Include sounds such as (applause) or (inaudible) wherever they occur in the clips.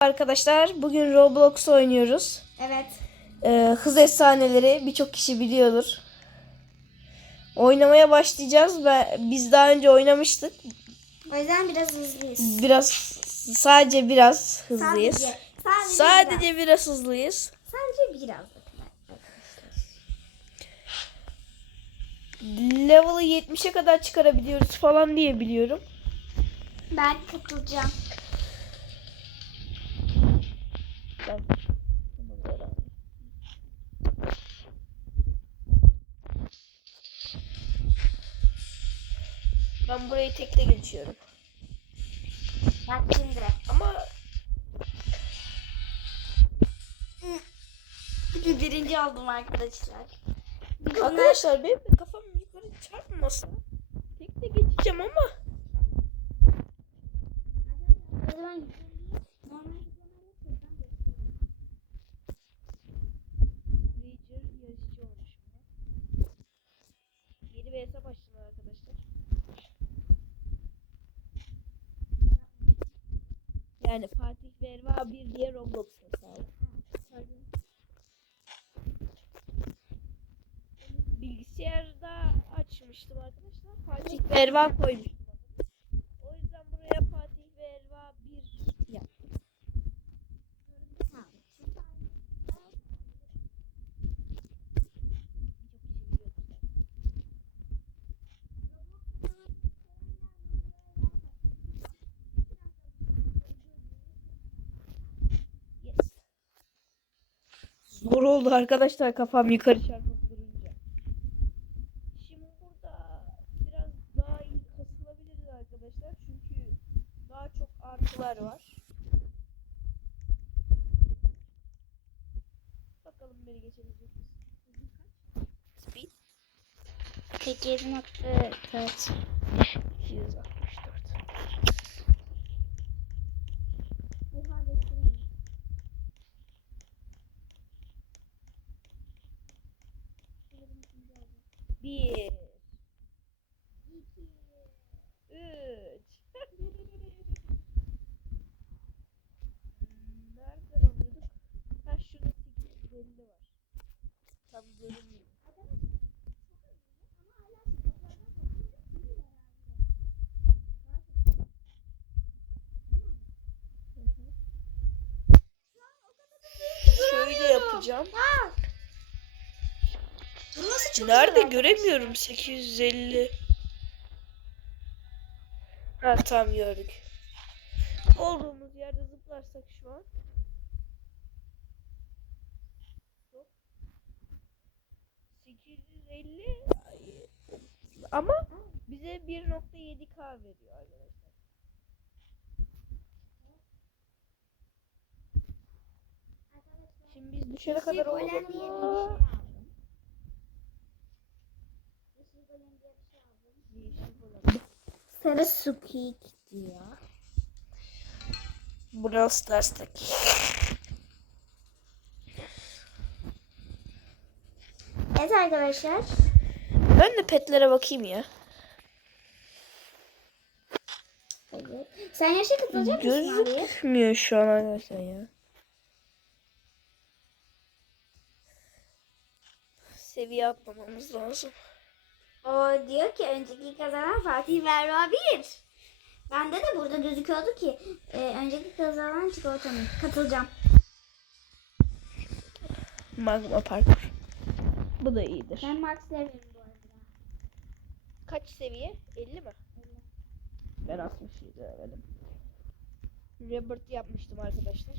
Arkadaşlar bugün Roblox oynuyoruz. Evet. Ee, hız efsaneleri birçok kişi biliyordur. Oynamaya başlayacağız. Ben, biz daha önce oynamıştık. O yüzden biraz hızlıyız. Biraz sadece biraz hızlıyız. Sadece, sadece, Sadece biraz hızlıyız. biraz. Sadece biraz. Level'ı 70'e kadar çıkarabiliyoruz falan diye biliyorum. Ben katılacağım. Ben... Ben burayı tekte geçiyorum. Bak şimdi. Ama Birinci oldum arkadaşlar. arkadaşlar benim kafam yukarı çarpmasın. Tekte geçeceğim ama O zaman normal Rager yarışçı olmuşum ben. Yeni bir hesap açtım arkadaşlar. Yani Fatih ve Erva 1 diye Roblox hesabı. Bilgisayarda açmıştım arkadaşlar. Fatih ve Erva koymuştum. adını. O yüzden buraya Fatih ve Erva 1 yaptım. Yes. Zor oldu arkadaşlar kafam yukarı çarpıp durunca. Şimdi burada biraz daha iyi kasılabiliriz arkadaşlar. Çünkü daha çok artılar var. Bakalım beni geçebilecek misin? Speed 47.4 264. Bir. İki. Üç. Nereden alıyorduk? Ha şurada 850 var. Görünmüyor. Şöyle yapacağım. Nerede göremiyorum 850. Ha tam gördük. Olduğumuz yerde zıplarsak şu an. 850 Ay, ama bize 1.7k veriyor arkadaşlar. Şimdi biz düşene kadar Yeşil golem olalım. diye bir mı? şey aldım. Yeşil golem diye bir şey aldım. Yeşil golem. Sarı sukik diyor. Brawl Stars'taki. Evet arkadaşlar. Ben de petlere bakayım ya. Evet. Sen yaşa katılacak mısın abi? Gözükmüyor şu an arkadaşlar ya. Seviye atlamamız lazım. O diyor ki önceki kazanan Fatih Verva 1. Bende de burada gözüküyordu ki e, önceki kazanan çikolatanın. Katılacağım. Magma parkur. Bu da iyidir. Ben Max seviyorum bu arada. Kaç seviye? 50 mi? Ben 67 levelim. Rebirth yapmıştım arkadaşlar.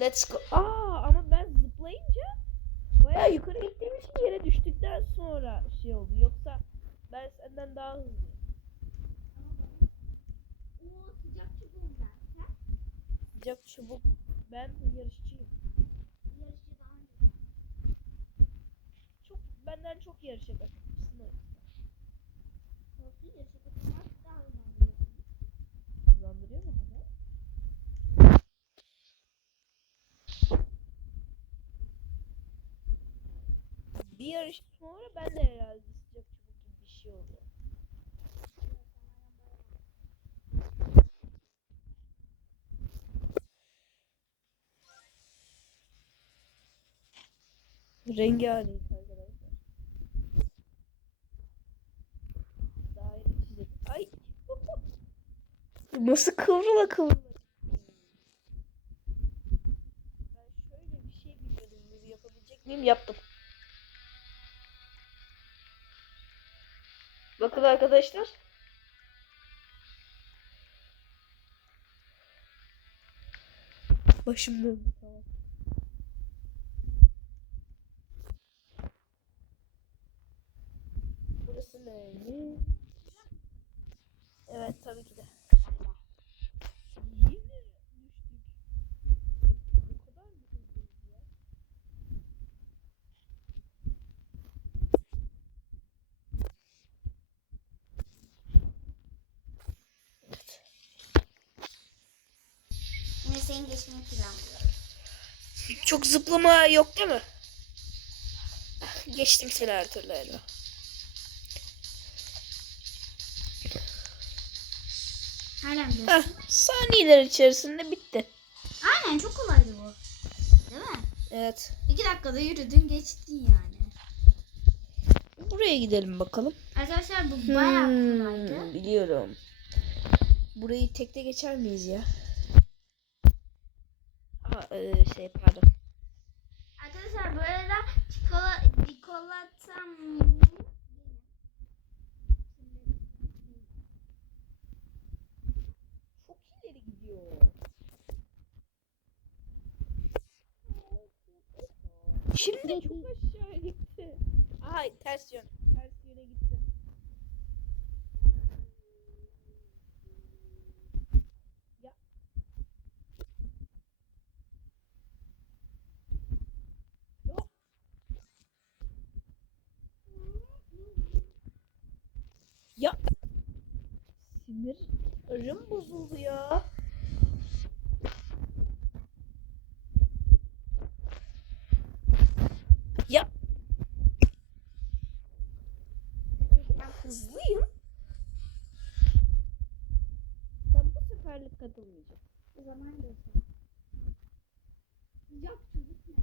Let's go. Aa ama ben zıplayınca bayağı yukarı gittiğim için yere düştükten sonra şey oldu. Yoksa ben senden daha hızlıyım. Oo sıcak çubuğum ben. Sıcak çubuk. Ben yarışçıyım. Yarışı daha önce. Çok benden çok yarışa katılmışsın. o. Hızlandırıyor mu? Bir yarış sonra ben de herhalde sıcak çubuk gibi Rengarenk arkadaşlar. Daire çizim. Ay. Nasıl kıvrıla kıvrıla. Ben şöyle bir şey bilmiyordum. Bunu yapabilecek miyim? Yaptım. Bakın arkadaşlar. Başım döndü neydi? Evet tabii ki de. Senin geçmeyi planlıyorum. Çok zıplama yok değil mi? Geçtim seni her türlü Elva. Hala biliyorsun. Heh, saniyeler içerisinde bitti. Aynen çok kolaydı bu. Değil mi? Evet. İki dakikada yürüdün geçtin yani. Buraya gidelim bakalım. Arkadaşlar bu bayağı Hmm, kolaydı. Biliyorum. Burayı tekte geçer miyiz ya? Aa, e, şey pardon. Arkadaşlar bu arada çikolata, çikolatam Şimdi çok aşağı gitti. Ay ters yön. Ters yöne gitti. Ya. Ya. Ya. Sinirim bozuldu. Ya. Ben hızlıyım. Ben bu katılmayacağım. O zaman geçelim. Yok çocuk ne?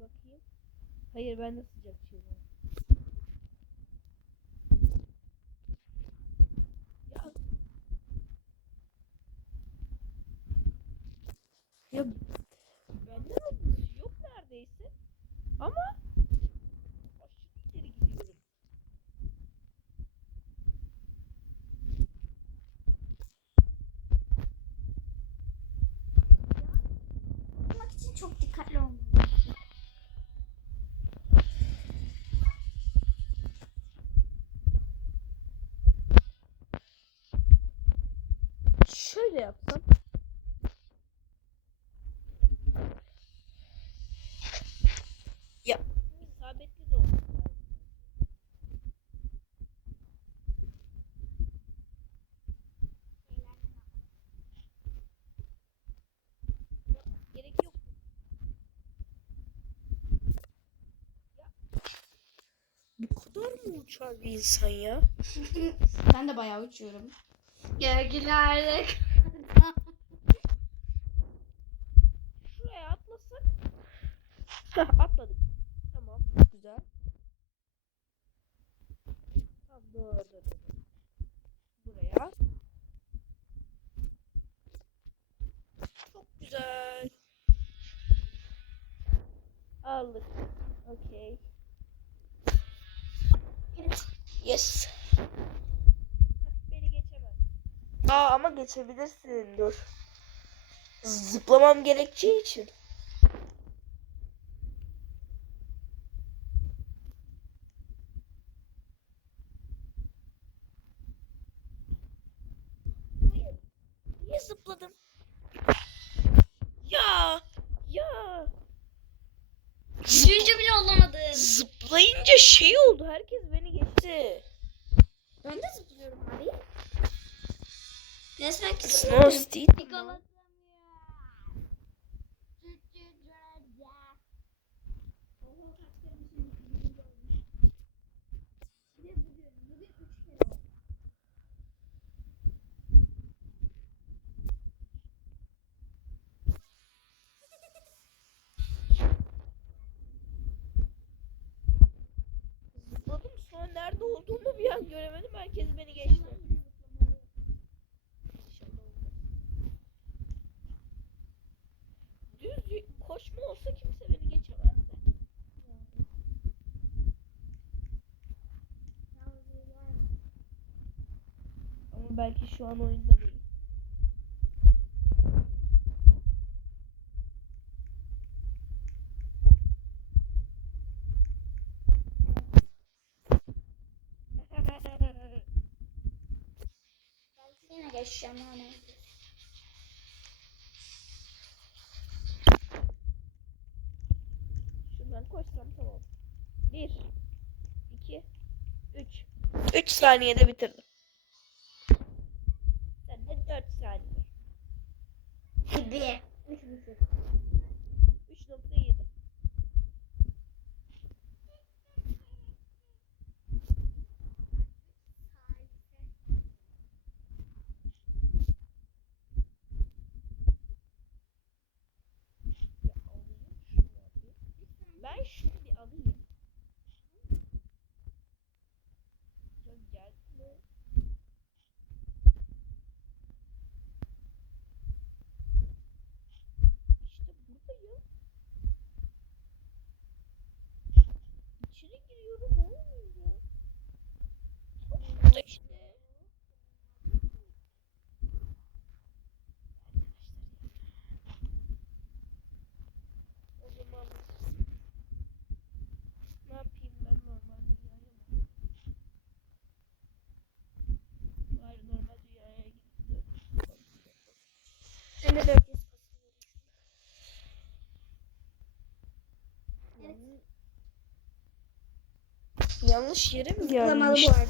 Bakayım. Hayır ben de sıcak şeyler. Ya. Ya bende de yok neredeyse. Ama aşırı ileri gidiyorum. Yapmak için çok dikkatli olmalıyım. Şöyle yapsam. Ya isabetli de olması lazım. Gerek yok. Ya. Bu kadar mı uçar bir insan ya? (laughs) Ben de bayağı uçuyorum. Gölgelerde. Şuraya atlasak. Heh, atladık. Tamam. Çok güzel. Tamam doğru. doğru. Buraya. Çok güzel. Aldık. Okey. Yes. Beni geçemez. Aa ama geçebilirsin. Dur. Zıplamam gerekeceği için. Niye zıpladım? Ya. Ya. Üçüncü bile olamadım. Zıplayınca şey oldu. Herkes geçti. Ben de zıplıyorum abi. Resmen Snow Çikolatam nerede olduğumu bir an göremedim. Herkes beni geçti. Düz koşma olsa kimse beni geçemez de. Ama belki şu an oyunda değil. Belki hani. Şuradan koşsam tamam. Bir, iki, üç. Üç saniyede bitirdim. Sen de dört saniye. Gibi. Üç nokta yedi. Ya alayım şunu alayım. Ben şunu bir alayım. Ya gelme. İşte buradayım. İçeri giriyorum olmuyor. Burada işte. O zaman ne yapayım ben normal dünyaya mı? Hayır normal dünyaya gidip Ben de 400 Evet. Yanlış yere mi gelmiş? bu arada.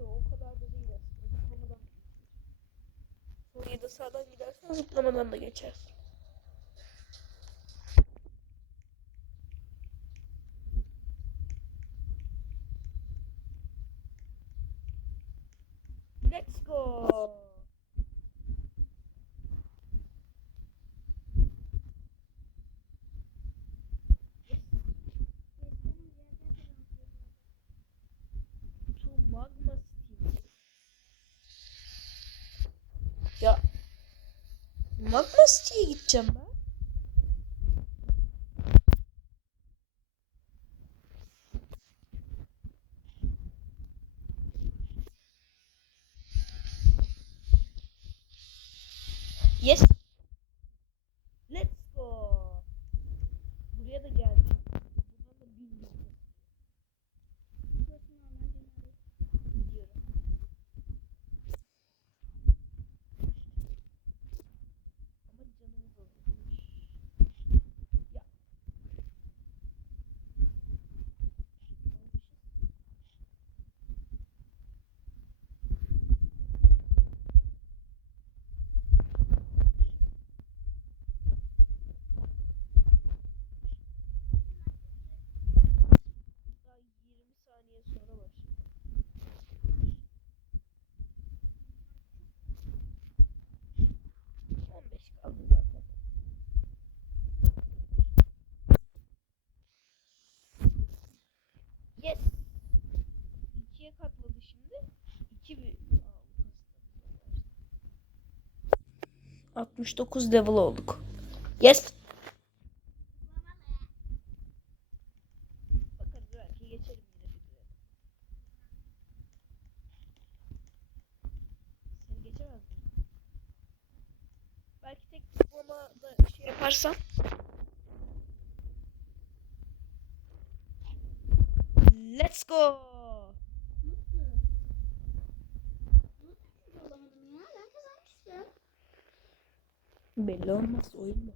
Yok o kadar da değil aslında. Zıplamadan da geçiyor. Orayı da sağdan gidersen zıplamadan da geçersin. Let's go. To Magma Steam. Ya Magma City'ye gideceğim ben. Yes. Let's go. Buraya da geldik. Buradan da bilmiyorum. Gidiyorum. Ama canımız azalmış. Ya. Almışız. Daha 20 saniye sonra başlayacak. On beş kaldı zaten. Yes. İkiye katladı şimdi. İki bir... Aa, bu 69 level olduk. Yes. Belki tek zıplama da şey yaparsam. Let's go. Olamadım ya. Ben kazanmıştım. Belli olmaz oyun mu?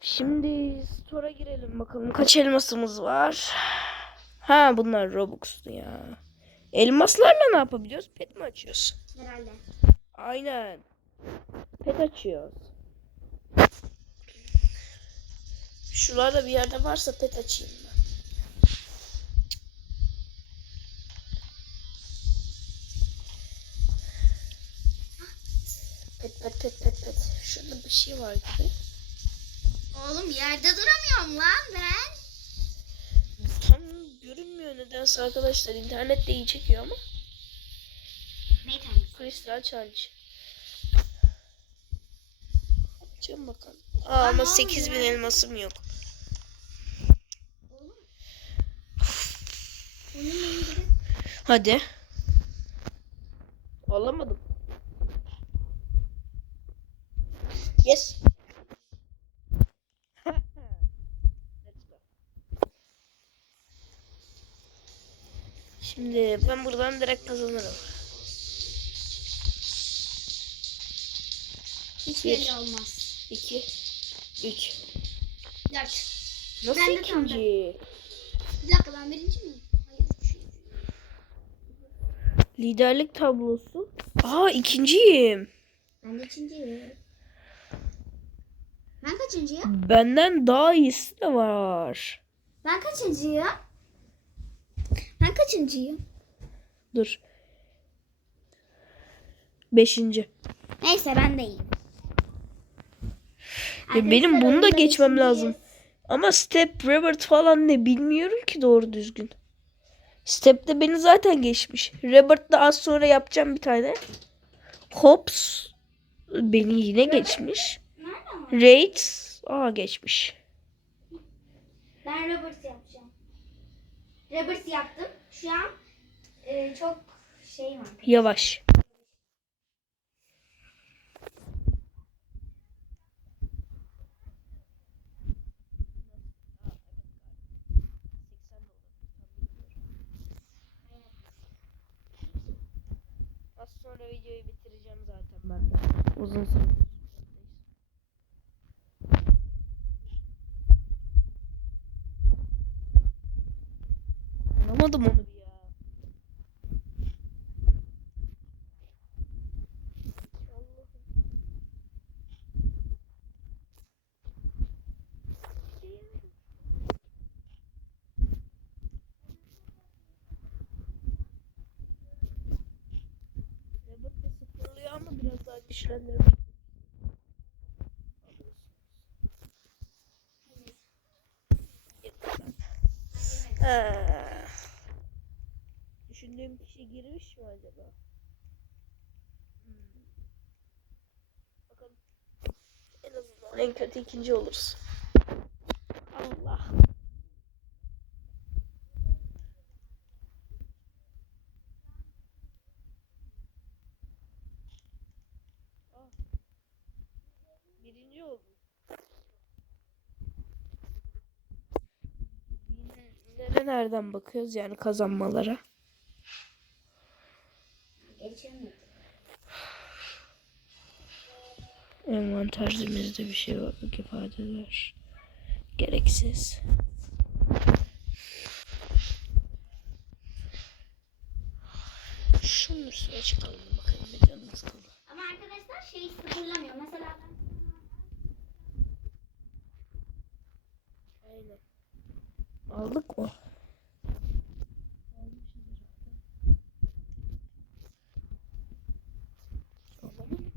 Şimdi store'a girelim bakalım kaç elmasımız var. Ha bunlar Robux'tu ya. Elmaslarla ne yapabiliyoruz? Pet mi açıyoruz? Herhalde. Aynen. Pet açıyoruz. Şuralarda bir yerde varsa pet açayım ben. Pet pet pet pet pet. Şurada bir şey var gibi. Oğlum yerde duramıyorum lan ben. çekmiyor nedense arkadaşlar. İnternet de iyi çekiyor ama. Ne tanesi? Crystal Challenge. Açalım bakalım. Aa ama Aa, 8000 ya. elmasım yok. Hadi. Alamadım. Yes. (laughs) Let's go. Şimdi ben buradan direkt kazanırım. hiç Bir. belli olmaz. 2 3 Dört. Nasıl Ben ikinci? Bir dakika ben birinci miyim? Hayır. üçüncü. Liderlik tablosu. Aa ikinciyim. Ben de ikinciyim. Ben kaçıncıyım? Benden daha iyisi de var. Ben kaçıncıyım? Ben kaçıncıyım? Dur. Beşinci. Neyse ben de iyiyim. Ya benim bunu da geçmem beşinciyiz. lazım. Ama Step Robert falan ne bilmiyorum ki doğru düzgün. Step de beni zaten geçmiş. Robert da az sonra yapacağım bir tane. Hops beni yine geçmiş. Raid aa geçmiş. Ben Robert yapacağım. Robert yaptım. Şu an e, çok şey var. Yavaş. Az sonra videoyu bitireceğim zaten ben de. Uzun süre. Anlamadım onu bir ya. Allah'ım. Robot da sıfırlıyor ama güçlendirmek. Ha. Düşündüğüm kişi girmiş mi acaba? Hmm. Bakalım. En azından en kötü ikinci oluruz. Allah. Ah. Birinci oldum. Yine nereden bakıyoruz yani kazanmalara? Geçemedim. Envanterimizde bir şey var. İfadeler. Gereksiz. Şunun üstüne çıkalım bakayım. Bir canımız kaldı. Ama arkadaşlar şeyi sıfırlamıyor. Mesela ben Aynen. Aldık mı? Alalım.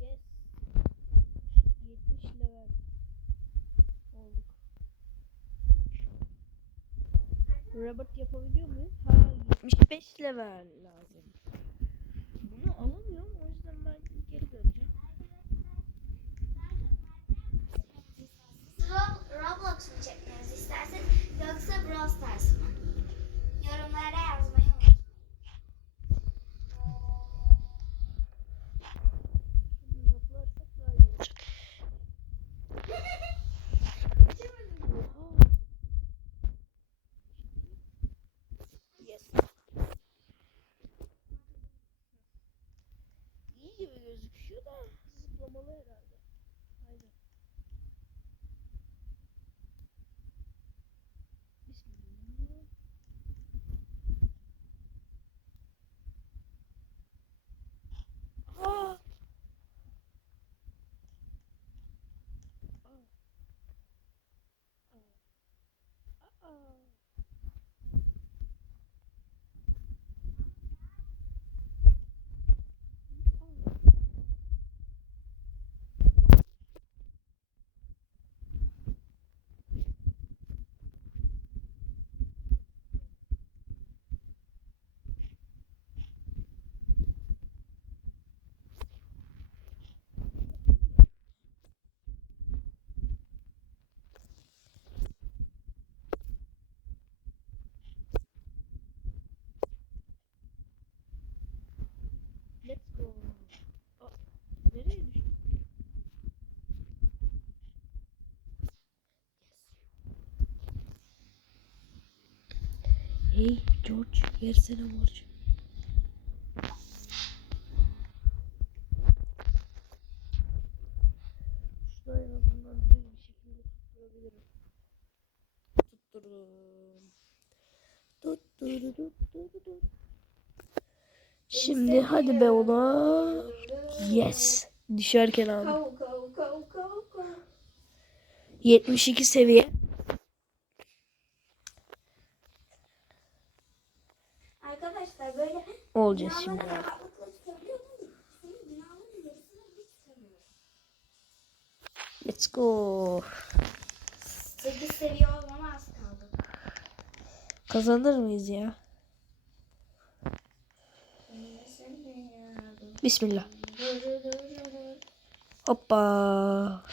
Yes. 70 level olduk. Robert yapabiliyor muyum? Ha 75 level lazım. Bunu alamıyorum o yüzden ben geri döneceğim. Rob- Roblox mu çekmemizi isterseniz yoksa Brawl Stars mı? Yorumlara yazmayı unutmayın. Şunu yaplarsak daha iyi olacak. Oha. Yes. İyi gibi gözüküyor da zıplamalı herhalde. Aynen. Bismillah. Let's go. Aa, nereye düştün? Hey George versene borç. Şurada en azından düz bir şekilde tutturabilirim. Tutturum. Tutturudutturudut. Şimdi hadi be ola. Yes. Düşerken aldım. Kav kav kav kav kav. 72 seviye. Arkadaşlar böyle Olacağız şimdi. Let's go. 8 seviye olmama az kaldı. Kazanır mıyız ya? Bismillah. Hoppa.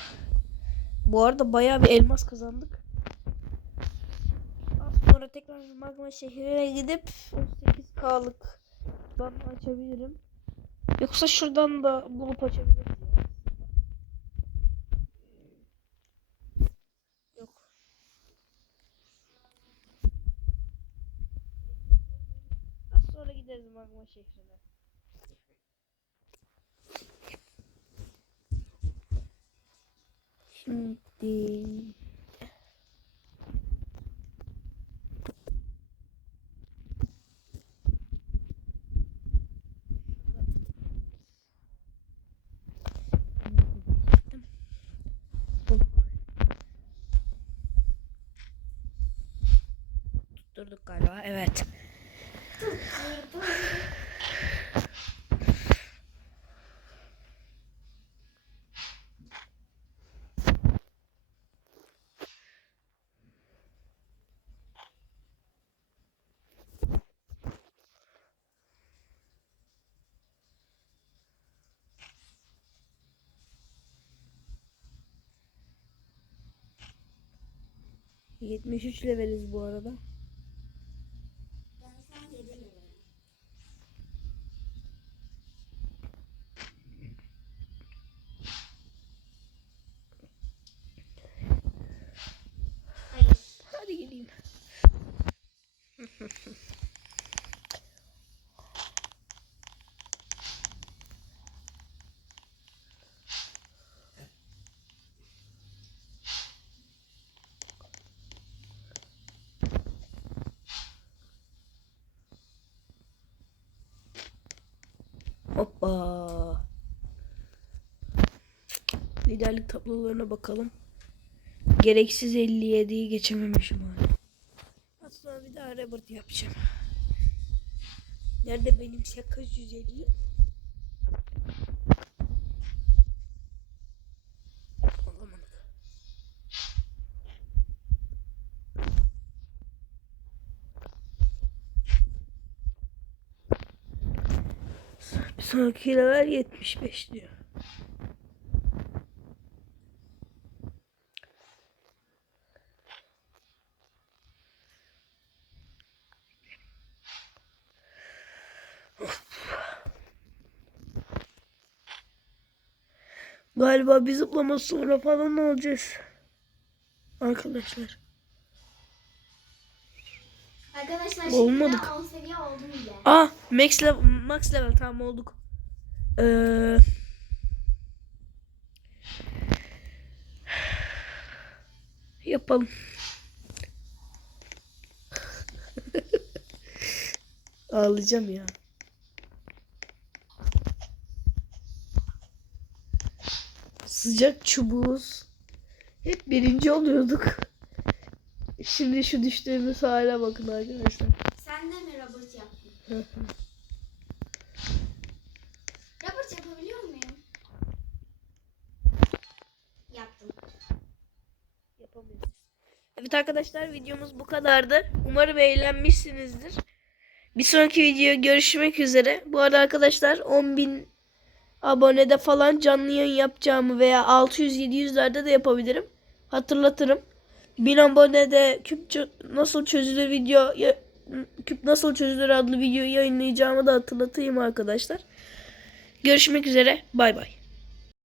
Bu arada bayağı bir elmas kazandık. Az sonra tekrar magma şehrine gidip 18k'lık ben açabilirim. Yoksa şuradan da bulup. Az sonra gideriz magma şehrine. Şimdi Tutturduk galiba. Evet. (laughs) Yetmiş üç leveliz bu arada. Ben şu an 7 levelim. Hayır. Hadi geleyim. (laughs) Hoppa. Liderlik tablolarına bakalım. Gereksiz 57'yi geçememişim hala. Sonra bir daha Robert yapacağım. Nerede benim şaka 150? Alamadık. Bir sonraki level 75 diyor. Galiba bir zıplama sonra falan olacağız. Arkadaşlar. Arkadaşlar Olmadık. şimdi 10 seviye oldum bile. Ah max level, max level tamam olduk. Ee, yapalım. (laughs) Ağlayacağım ya. Sıcak çubuğuz. Hep birinci oluyorduk. Şimdi şu düştüğümüz hale bakın arkadaşlar. Sen de mi Robert yaptın? Robert yapabiliyor muyum? Yaptım. Yapamıyoruz. Evet arkadaşlar videomuz bu kadardı. Umarım eğlenmişsinizdir. Bir sonraki video görüşmek üzere. Bu arada arkadaşlar 10.000 abonede falan canlı yayın yapacağımı veya 600-700'lerde de yapabilirim. Hatırlatırım. 1000 abonede küp nasıl çözülür video küp nasıl çözülür adlı video yayınlayacağımı da hatırlatayım arkadaşlar. Görüşmek üzere. Bay bay.